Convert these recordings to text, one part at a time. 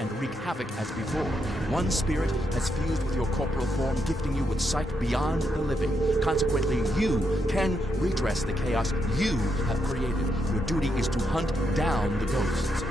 and wreak havoc as before. One spirit has fused with your corporal form, gifting you with sight beyond the living. Consequently, you can redress the chaos you have created. Your duty is to hunt down the ghosts.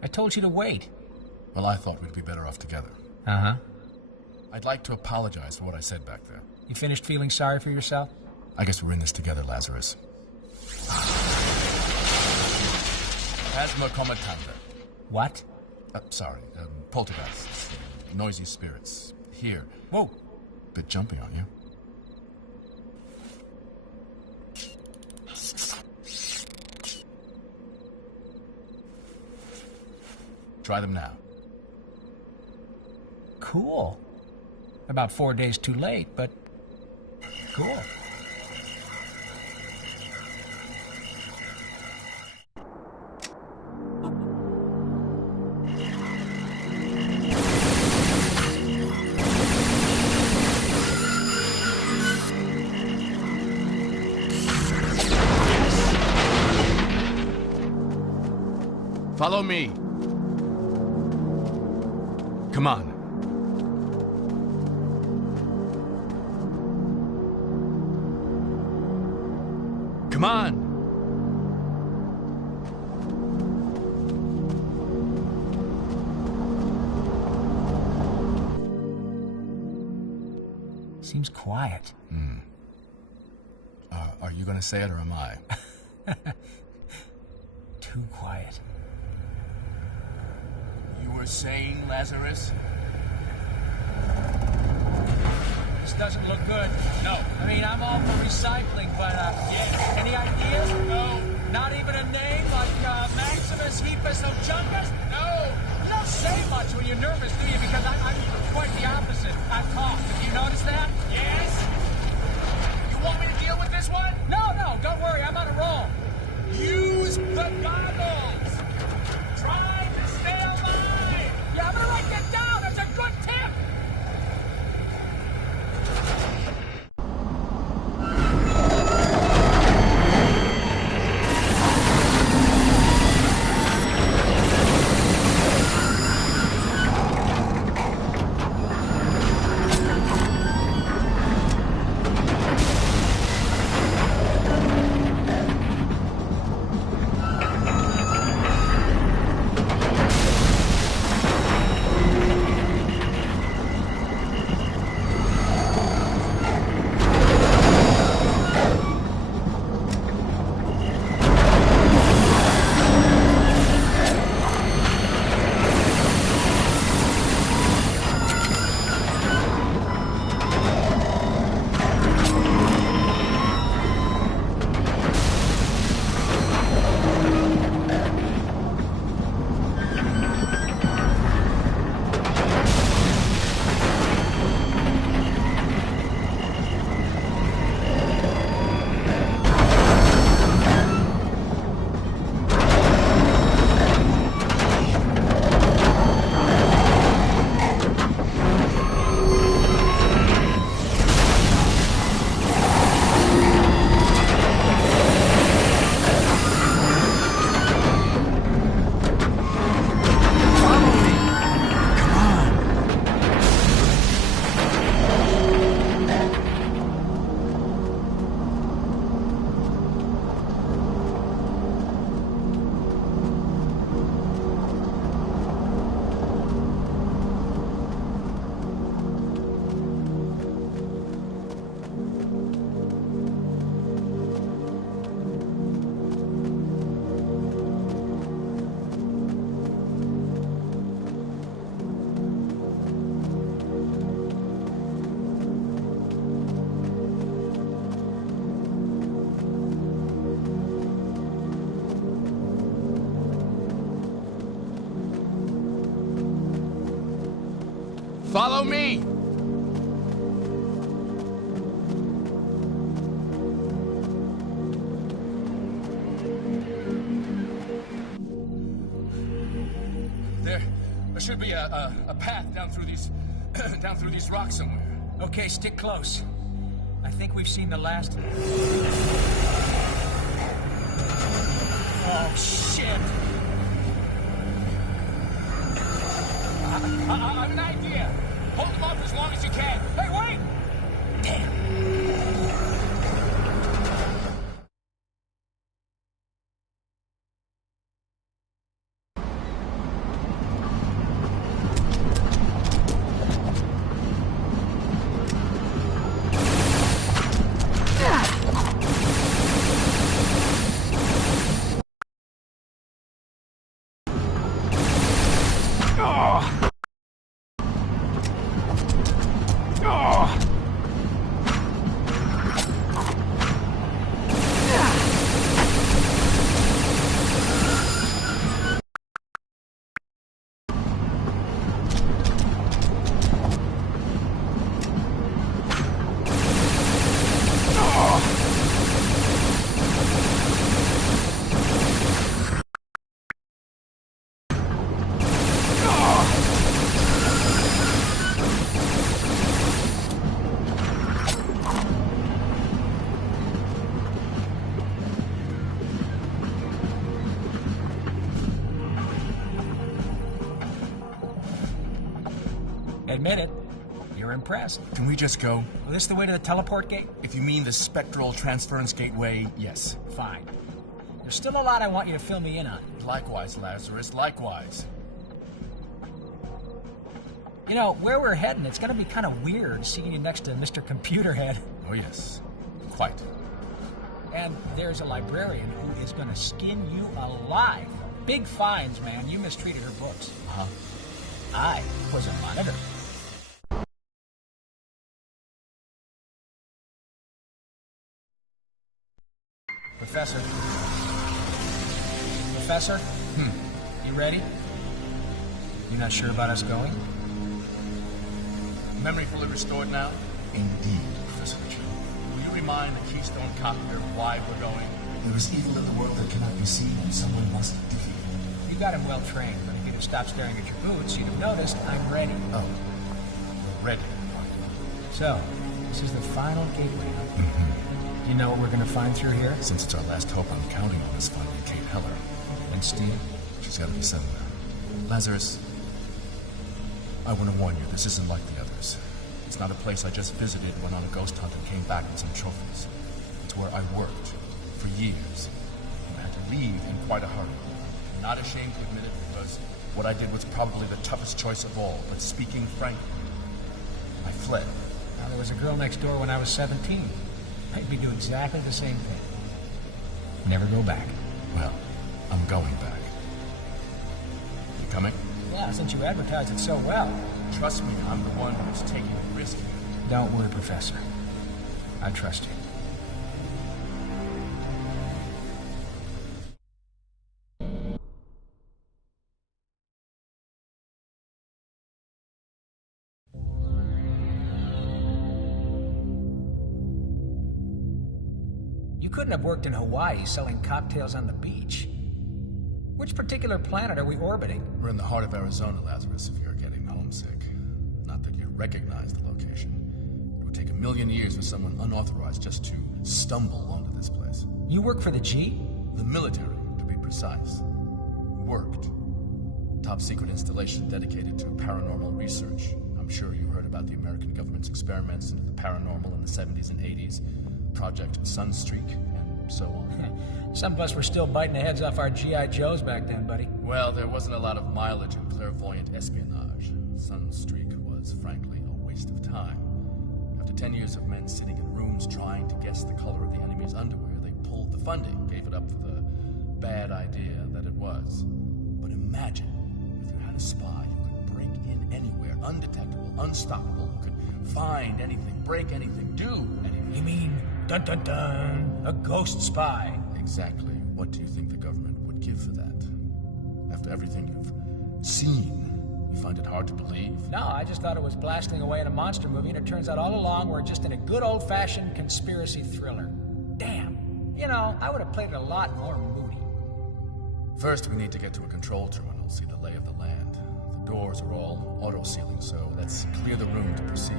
I told you to wait. Well, I thought we'd be better off together. Uh-huh. I'd like to apologize for what I said back there. You finished feeling sorry for yourself? I guess we're in this together, Lazarus. Asthma comatanda. What? Sorry, poltergeists. Noisy spirits. Here. Whoa. Bit jumpy on you. Try them now. Cool. About 4 days too late, but cool. Follow me. Come on. Come on. Seems quiet. Are you gonna say it or am I? Too quiet. You were saying, Lazarus? This doesn't look good. No. I mean, I'm all for recycling, but, yeah. Any ideas? No. Not even a name like, Maximus Hepus of Junkus? No. You don't say much when you're nervous, do you? Because I'm quite the opposite. I talk. Did you notice that? Yes. You want me to deal with this one? No, don't worry. I'm on a roll. Use the goggles. Try to stay alive. Yeah, I'm gonna write that down. That's a good tip. Follow me! There should be a path down through these down through these rocks somewhere. Okay, stick close. I think we've seen the last. Oh, shit! I have an idea. Hold them off as long as you can. Hey, wait! Damn. Admit it. You're impressed. Can we just go? Well, this the way to the teleport gate? If you mean the spectral transference gateway, yes. Fine. There's still a lot I want you to fill me in on. Likewise, Lazarus, likewise. You know, where we're heading, it's gonna be kind of weird seeing you next to Mr. Computer Head. Oh, yes. Quite. And there's a librarian who is gonna skin you alive. Big fines, man. You mistreated her books. Uh-huh. I was a monitor. Professor? Professor? You ready? You not sure about us going? Memory fully restored now? Indeed, Professor Mitchell. Will you remind the Keystone copier why we're going? There is evil in the world that cannot be seen, and someone must defeat it. You got him well trained, but if you'd have stopped staring at your boots, you'd have noticed I'm ready. Oh, We're ready. So, this is the final gateway. mm-hmm. You know what we're gonna find through here? Since it's our last hope, I'm counting on us finding Kate Heller. And Steve? She's gotta be somewhere. Lazarus, I want to warn you, this isn't like the others. It's not a place I just visited, went on a ghost hunt, and came back with some trophies. It's where I worked for years and had to leave in quite a hurry. I'm not ashamed to admit it because what I did was probably the toughest choice of all, but speaking frankly, I fled. Now, there was a girl next door when I was 17. Made me do exactly the same thing. Never go back. Well, I'm going back. You coming? Yeah, since you advertised it so well. Trust me, I'm the one who's taking the risk here. Don't worry, Professor. I trust you. You couldn't have worked in Hawaii selling cocktails on the beach. Which particular planet are we orbiting? We're in the heart of Arizona, Lazarus, if you're getting homesick. Not that you recognize the location. It would take 1,000,000 years for someone unauthorized just to stumble onto this place. You work for the G? The military, to be precise. Worked. Top secret installation dedicated to paranormal research. I'm sure you heard about the American government's experiments into the paranormal in the 70s and 80s. Project Sunstreak, and so on. Some of us were still biting the heads off our G.I. Joes back then, buddy. Well, there wasn't a lot of mileage in clairvoyant espionage. Sunstreak was, frankly, a waste of time. After 10 years of men sitting in rooms trying to guess the color of the enemy's underwear, they pulled the funding, gave it up for the bad idea that it was. But imagine if you had a spy who could break in anywhere, undetectable, unstoppable, who could find anything, break anything, do anything. You mean, dun dun dun, a ghost spy? Exactly. What do you think the government would give for that? After everything you've seen, you find it hard to believe? No, I just thought it was blasting away in a monster movie, and it turns out all along we're just in a good old-fashioned conspiracy thriller. Damn. You know, I would have played it a lot more moody. First, we need to get to a control terminal, see the lay of the land. The doors are all auto-sealing, so let's clear the room to proceed.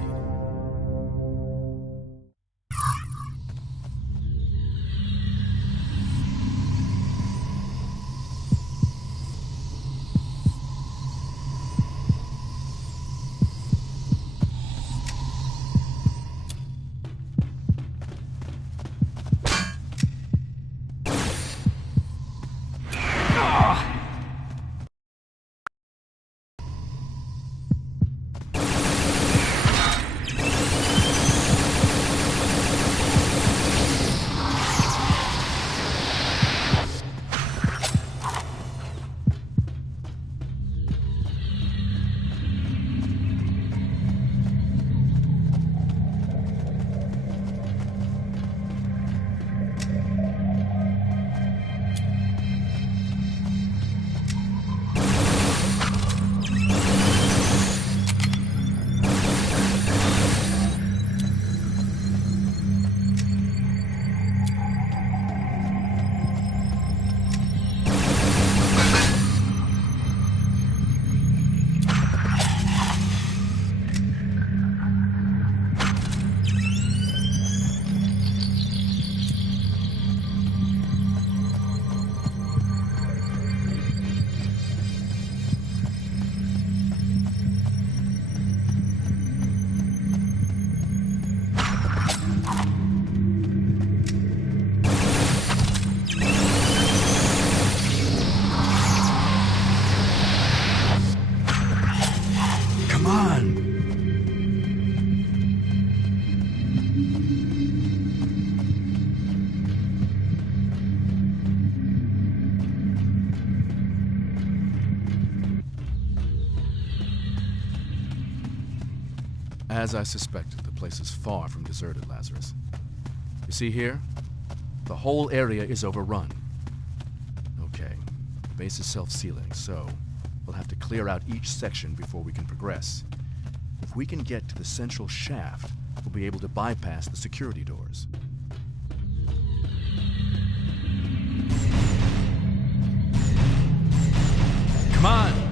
As I suspected, the place is far from deserted, Lazarus. You see here? The whole area is overrun. Okay, the base is self-sealing, so we'll have to clear out each section before we can progress. If we can get to the central shaft, we'll be able to bypass the security doors. Come on!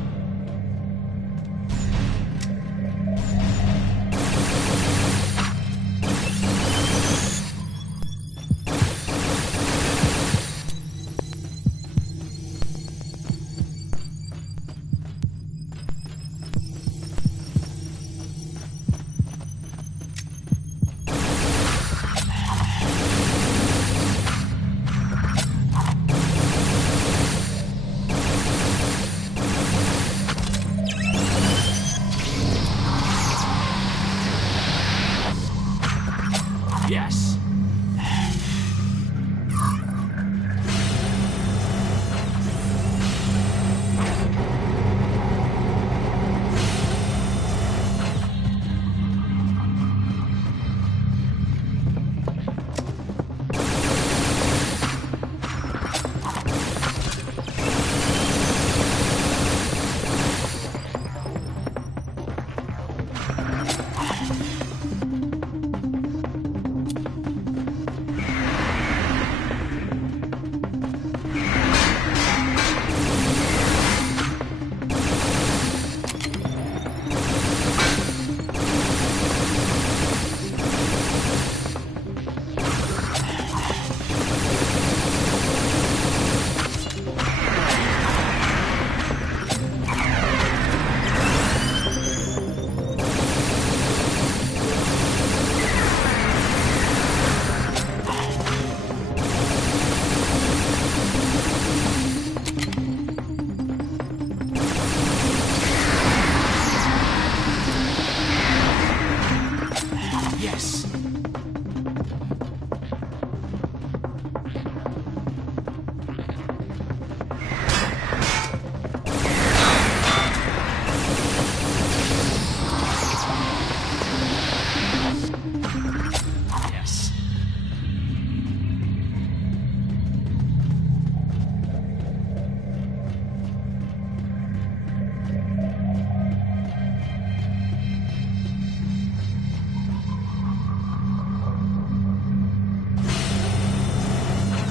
Yes!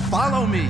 Follow me!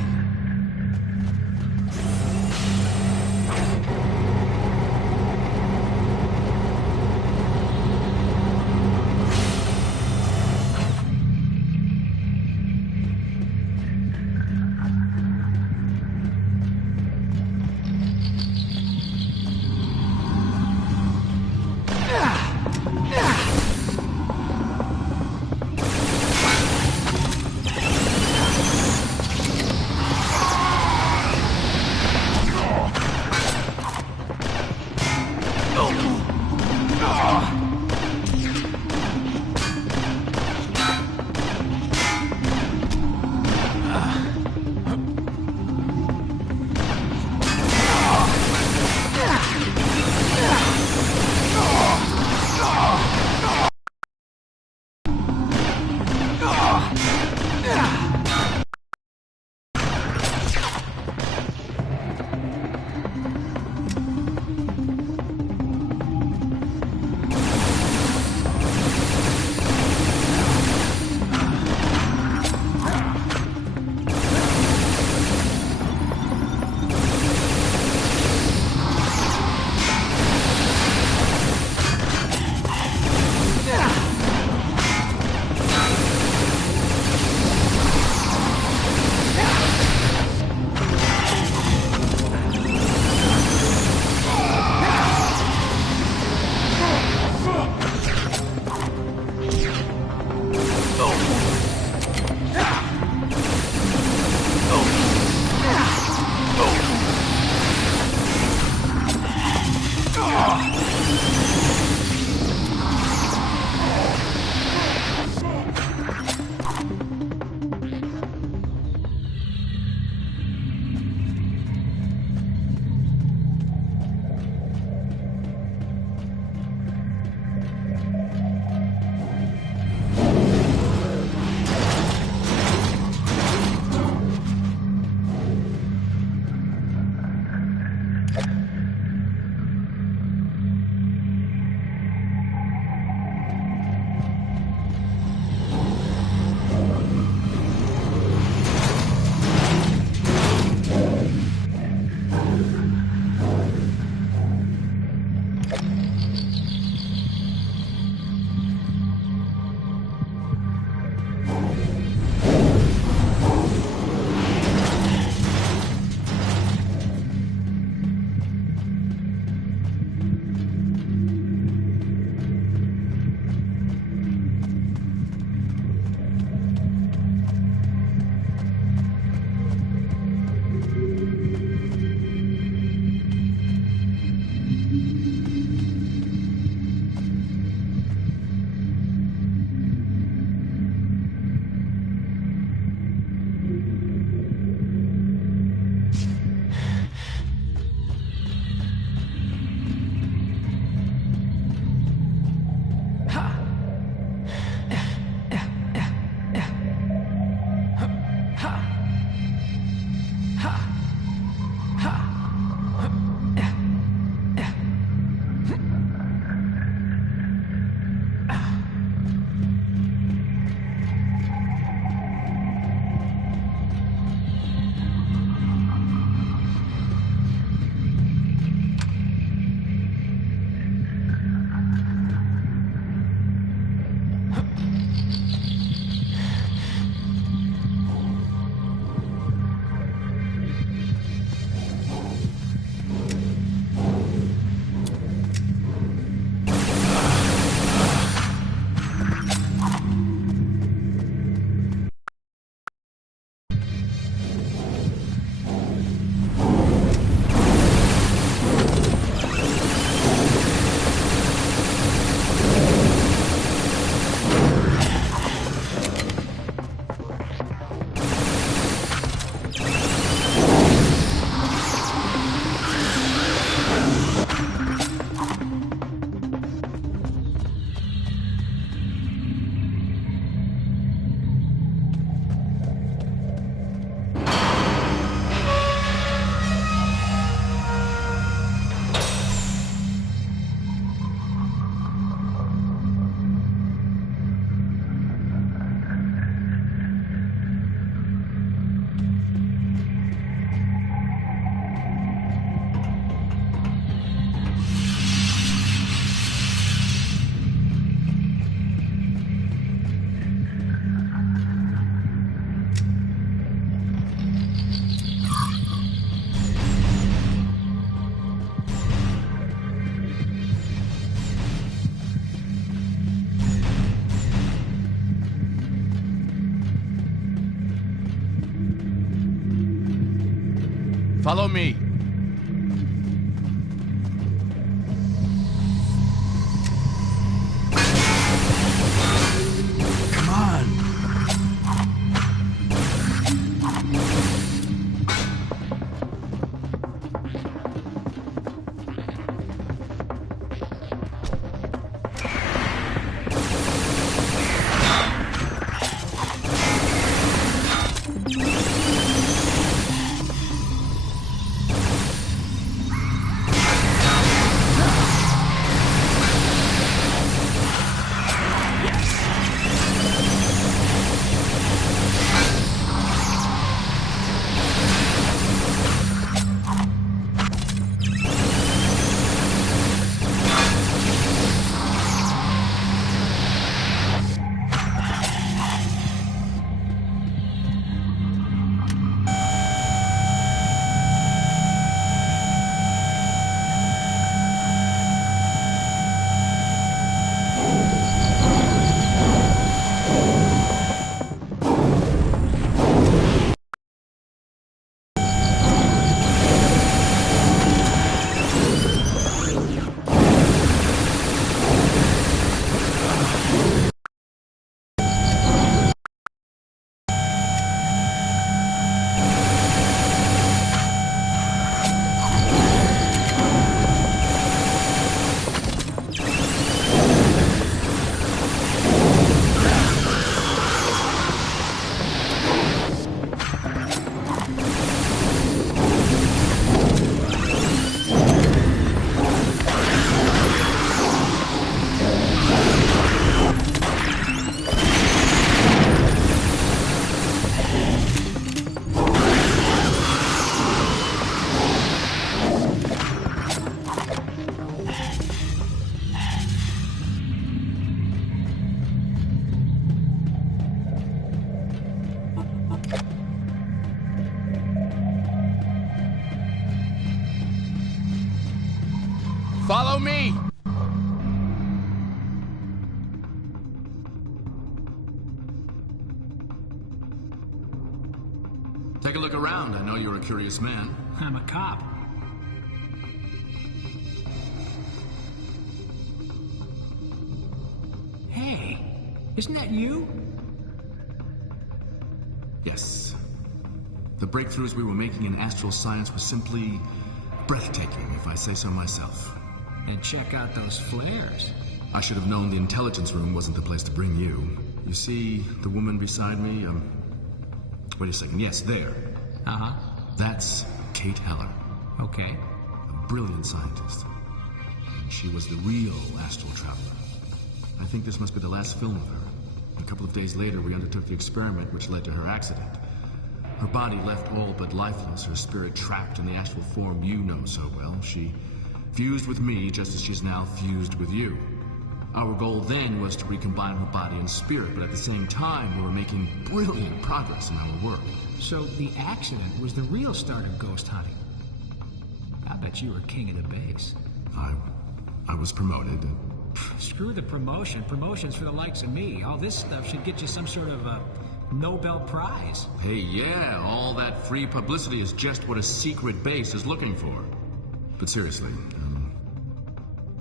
Follow me. Come on. Follow me! Take a look around. I know you're a curious man. I'm a cop. Hey, isn't that you? Yes. The breakthroughs we were making in astral science were simply breathtaking, if I say so myself. And check out those flares. I should have known the intelligence room wasn't the place to bring you. You see the woman beside me? Wait a second. Yes, there. Uh-huh. That's Kate Heller. Okay. A brilliant scientist. She was the real astral traveler. I think this must be the last film of her. A couple of days later, we undertook the experiment which led to her accident. Her body left all but lifeless, her spirit trapped in the astral form you know so well. She fused with me just as she's now fused with you. Our goal then was to recombine her body and spirit, but at the same time, we were making brilliant progress in our work. So the accident was the real start of ghost hunting. I bet you were king of the base. I was promoted. Screw the promotion. Promotion's for the likes of me. All this stuff should get you some sort of a Nobel Prize. Hey, yeah, all that free publicity is just what a secret base is looking for. But seriously,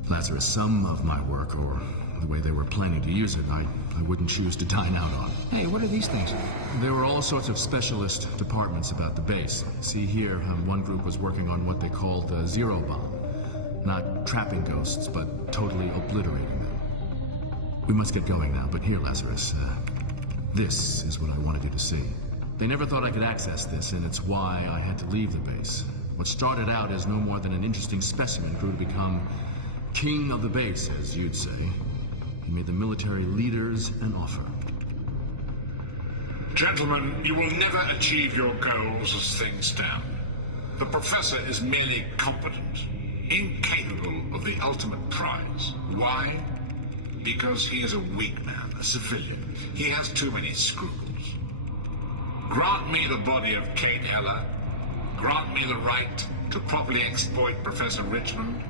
Lazarus, some of my work, or the way they were planning to use it, I wouldn't choose to dine out on. Hey, what are these things? There were all sorts of specialist departments about the base. See here, one group was working on what they called the Zero Bomb. Not trapping ghosts, but totally obliterating them. We must get going now, but here, Lazarus, this is what I wanted you to see. They never thought I could access this, and it's why I had to leave the base. What started out as no more than an interesting specimen grew to become king of the base, as you'd say. He made the military leaders an offer. Gentlemen, you will never achieve your goals as things stand. The Professor is merely competent, incapable of the ultimate prize. Why? Because he is a weak man, a civilian. He has too many scruples. Grant me the body of Kate Heller. Grant me the right to properly exploit Professor Richmond.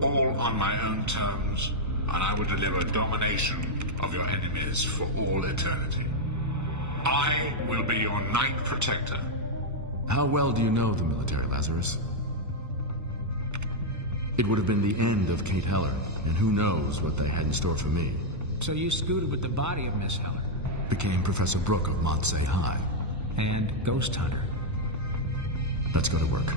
All on my own terms, and I will deliver domination of your enemies for all eternity. I will be your Knight Protector. How well do you know the military, Lazarus? It would have been the end of Kate Heller, and who knows what they had in store for me. So you scooted with the body of Miss Heller. Became Professor Brooke of Montsay High. And Ghost Hunter. Let's go to work.